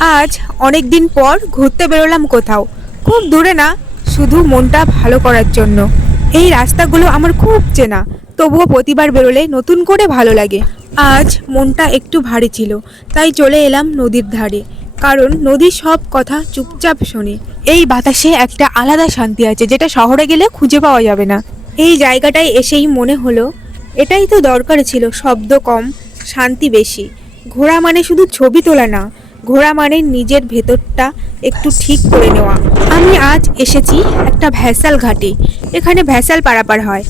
আজ অনেক দিন পর ঘুরতে বেরোলাম কোথাও। খুব দূরে না, শুধু মনটা ভালো করার জন্য। এই রাস্তাগুলো আমার খুব চেনা, তবুও প্রতিবার বেরোলে নতুন করে ভালো লাগে। আজ মনটা একটু ভারী ছিল, তাই চলে এলাম নদীর ধারে। কারণ নদী সব কথা চুপচাপ শোনে। এই বাতাসে একটা আলাদা শান্তি আছে, যেটা শহরে গেলে খুঁজে পাওয়া যাবে না। এই জায়গাটায় এসেই মনে হলো, এটাই তো দরকার ছিল, শব্দ কম, শান্তি বেশি। ঘোরা মানে শুধু ছবি তোলা না ঘোরা মানে নিজের ভেতরটা একটু ঠিক করে নেওয়া। আমি আজ এসেছি একটা ভ্যাসাল ঘাটে। এখানে ভ্যাসাল পারাপার হয়।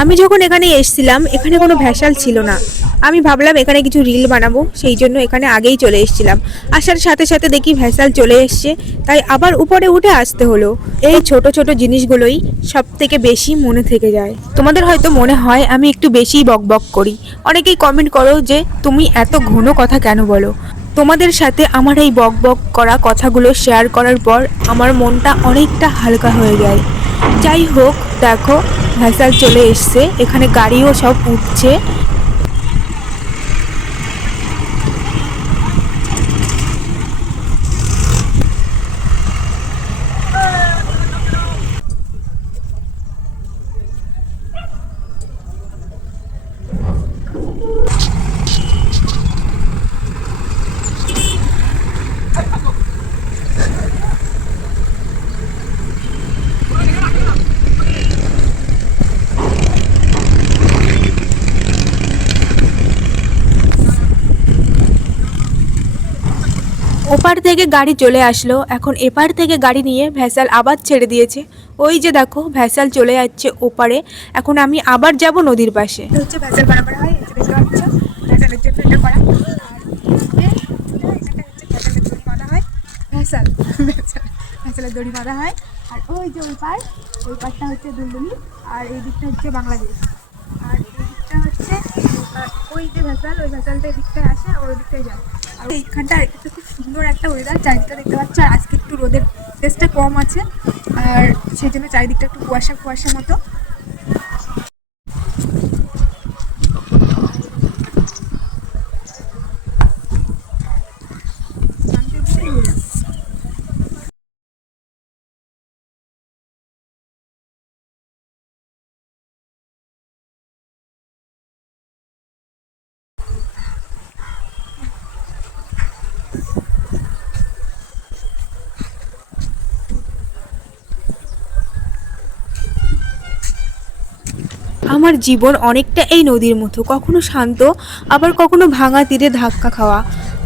আমি যখন এখানে এসেছিলাম, এখানে কোনো ভ্যাসাল ছিল না। আমি ভাবলাম এখানে কিছু রিল বানাবো, সেই জন্য এখানে আগেই চলে এসেছিলাম। আসার সাথে সাথে দেখি ভ্যাসাল চলে এসছে, তাই আবার উপরে উঠে আসতে হলো। এই ছোট ছোট জিনিসগুলোই সব থেকে বেশি মনে থেকে যায়। তোমাদের হয়তো মনে হয় আমি একটু বেশিই বকবক করি। অনেকেই কমেন্ট করো যে, তুমি এত ঘন কথা কেন বলো? তোমাদের সাথে আমার এই বক বক করা কথাগুলো শেয়ার করার পর আমার মনটা অনেকটা হালকা হয়ে যায়। যাই হোক, দেখো ভ্যাসাল চলে এসছে। এখানে গাড়িও সব উঠছে। ওপার থেকে গাড়ি চলে আসলো। এখন এপার থেকে গাড়ি নিয়ে ভ্যাসাল আবার ছেড়ে দিয়েছে। ওই যে দেখো ভ্যাসাল চলে যাচ্ছে ওপারে। এখন আমি আবার যাব নদীর পাশে। হচ্ছে ভ্যাসাল হয় করা দড়ি বাঁধা হয়। আর ওই যে ওই ওই হচ্ছে আর এই দিকটা হচ্ছে বাংলাদেশ। আর এই দিকটা হচ্ছে ওই যে ভেসাল, ওই ভেসালটা এদিকটায় আসে, আর ওই দিকটায় যায়। আর এইখানটা একটা খুব সুন্দর একটা ওয়েদার চারিদিকটা দেখতে পাচ্ছ, আর আজকে একটু রোদের টেস্টটা কম আছে, আর সেই জন্য চারিদিকটা একটু কুয়াশা কুয়াশা মতো। আমার জীবন অনেকটা এই নদীর মতো, কখনো শান্ত, আবার কখনো ভাঙা তীরে ধাক্কা খাওয়া।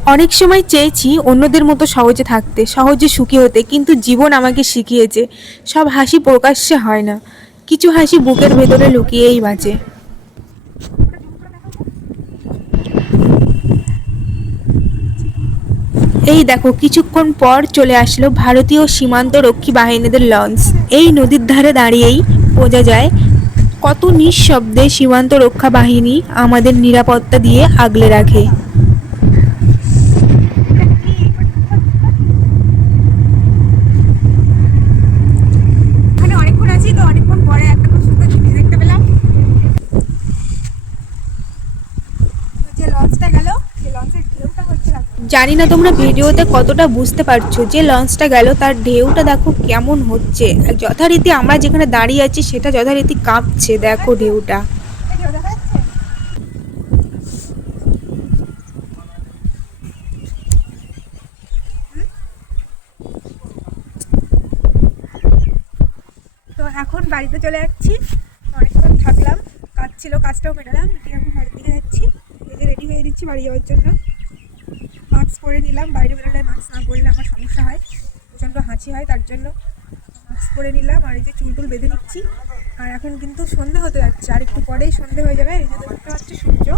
অনেক সময় চেয়েছি অন্যদের মতো সহজে থাকতে, সহজে সুখী হতে, কিন্তু জীবন আমাকে শিখিয়েছে, সব হাসি প্রকাশ্যে হয় না। কিছু হাসি বুকের ভেতরে লুকিয়েই বাঁচে। এই দেখো, কিছুক্ষণ পর চলে আসলো ভারতীয় সীমান্ত রক্ষী বাহিনীদের লঞ্চ। এই নদীর ধারে দাঁড়িয়েই বোঝা যায় কত নিঃশব্দে সীমান্ত রক্ষা বাহিনী আমাদের নিরাপত্তা দিয়ে আগলে রাখে। লঞ্চটা জানি না তোমরা ভিডিওতে কতটা বুঝতে পারছ যে লঞ্চটা গেল তার ঢেউটা দেখো কেমন হচ্ছে। যথারীতি আমরা যেখানে দাঁড়িয়ে আছি সেটা যথারীতি কাঁপছে দেখো ঢেউটা। তো এখন বাড়িতে চলে যাচ্ছি। অনেকক্ষণ থাকলাম কাজ ছিল কাজটাও মেটালাম এখন বাড়ির দিকে যাচ্ছি। এই যে রেডি হয়ে দিচ্ছি বাড়ি যাওয়ার জন্য। মাস্ক পরে নিলাম, বাইরে বেরোলে মাস্ক না পরলে আমার সমস্যা হয়, প্রচণ্ড হাঁচি হয়, তার জন্য মাস্ক পরে নিলাম, আর এই যে চুল টুল বেঁধে নিচ্ছি। আর এখন কিন্তু সন্ধে হতে যাচ্ছে, আর একটু পরেই সন্ধে হয়ে যাবে, এই যে দেখতে পাচ্ছি সূর্য।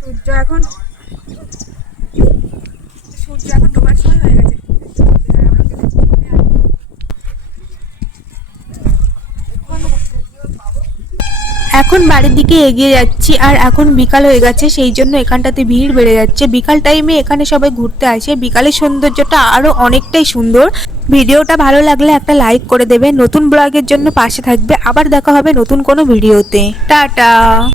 সূর্য এখন সূর্য এখন ডোবার সময় হয়ে গেছে। আমরা চলে যাচ্ছি। এখন বাড়ির দিকে এগিয়ে যাচ্ছি আর এখন বিকাল হয়ে গেছে, সেই জন্য এখানটাতে ভিড় বেড়ে যাচ্ছে। বিকাল টাইমে এখানে সবাই ঘুরতে আসে। বিকালের সৌন্দর্যটা আরও অনেকটাই সুন্দর। ভিডিওটা ভালো লাগলে একটা লাইক করে দেবে। নতুন ব্লগের জন্য পাশে থাকবে। আবার দেখা হবে নতুন কোনো ভিডিওতে টাটা!